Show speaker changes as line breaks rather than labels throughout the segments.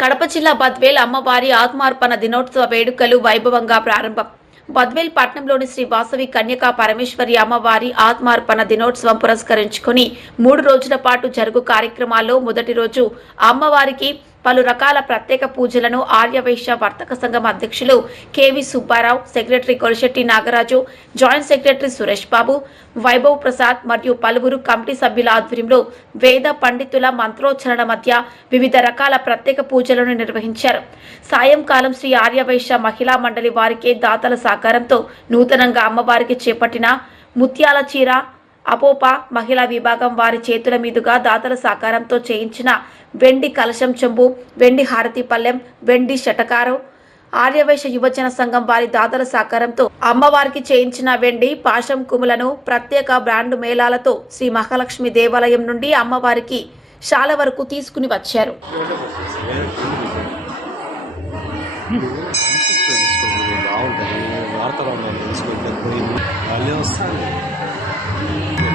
కడప జిల్లా బద్వేల్ అమ్మవారి ఆత్మార్పణ దినోత్సవ వేడుకలు వైభవంగా ప్రారంభం. బద్వేల్ పట్నంలోని శ్రీ వాసవి కన్యకా పరమేశ్వరి అమ్మవారి ఆత్మార్పణ దినోత్సవం పురస్కరించుకుని మూడు రోజుల పాటు జరుగు కార్యక్రమాల్లో మొదటి రోజు అమ్మవారికి పలు రకాల ప్రత్యేక పూజలను ఆర్యవైశ్య వర్తక సంఘం అధ్యక్షులు KV Subbarao secretary Kolisetti Nagaraju joint secretary Suresh Babu Vaibhav Prasad మరియు పలువురు కమిటీ సభ్యుల ఆధ్వర్యంలో వేద పండితుల మంత్రోచ్చరణ మధ్య వివిధ రకాల ప్రత్యేక పూజలను నిర్వహించారు. సాయంకాలం శ్రీ ఆర్యవైశ్య మహిళా మండలి వారికే దాతల సహకారంతో నూతనంగా అమ్మవారికి చేపట్టిన ముత్యాల చీర అపోపా మహిళా విభాగం వారి చేతుల మీదుగా దాతల సహకారంతో చేయించిన వెండి కలశం చెంబు వెండి హారతి పల్లెం వెండి షటకారం. ఆర్యవైశ్య యువజన సంఘం వారి దాతల సహకారంతో అమ్మవారికి చేయించిన వెండి పాశం కుములను ప్రత్యేక బ్రాండ్ మేళాలతో శ్రీ మహాలక్ష్మి దేవాలయం నుండి అమ్మవారికి శాల వరకు తీసుకుని వచ్చారు.
వార్తలు
Thank you.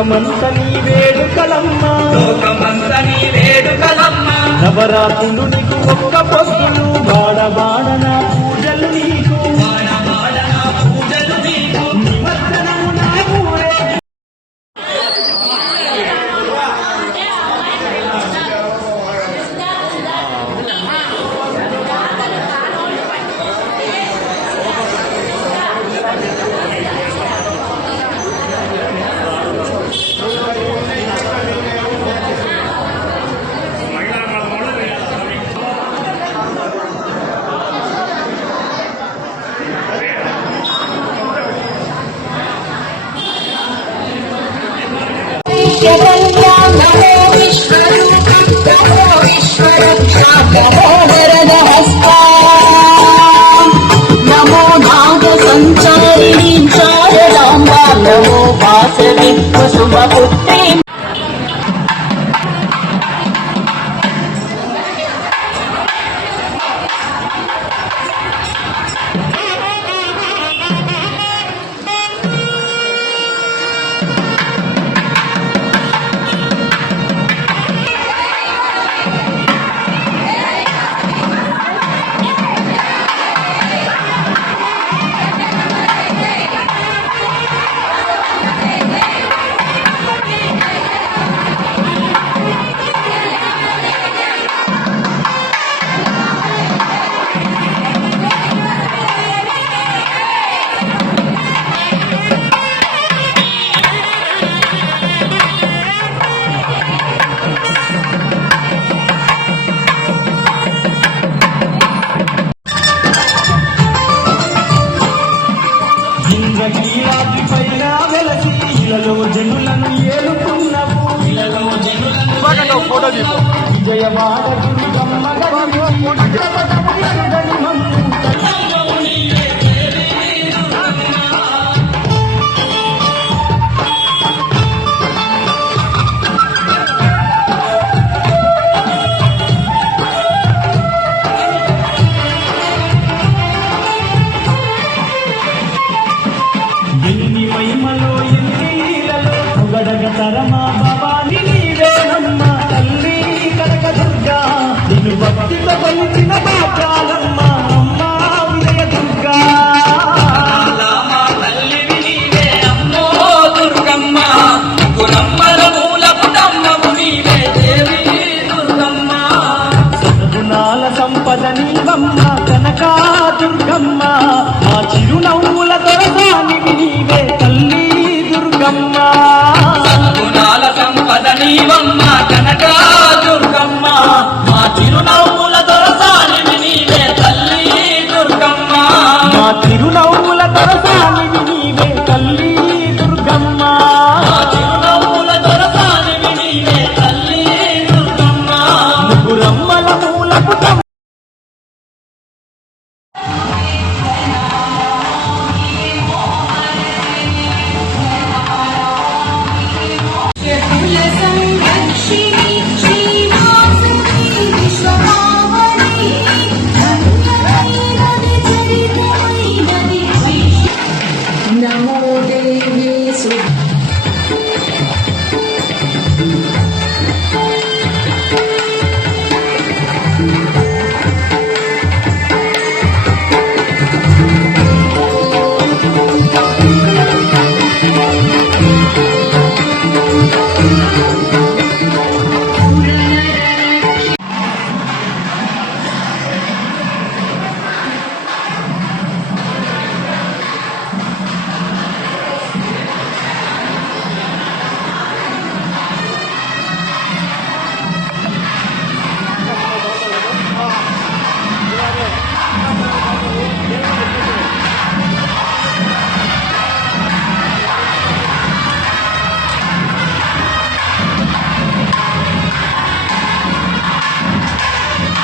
లోకమంత నీ వేడుకలమ్మ.
లోకమంత నీ వేడుకలమ్మ.
నవరాత్రులు నీకు ఒక్క పొద్దులు. సంచారిణి చారదాంబా నమో భాసవి కుసుమ పుత్రి విజయవాడ one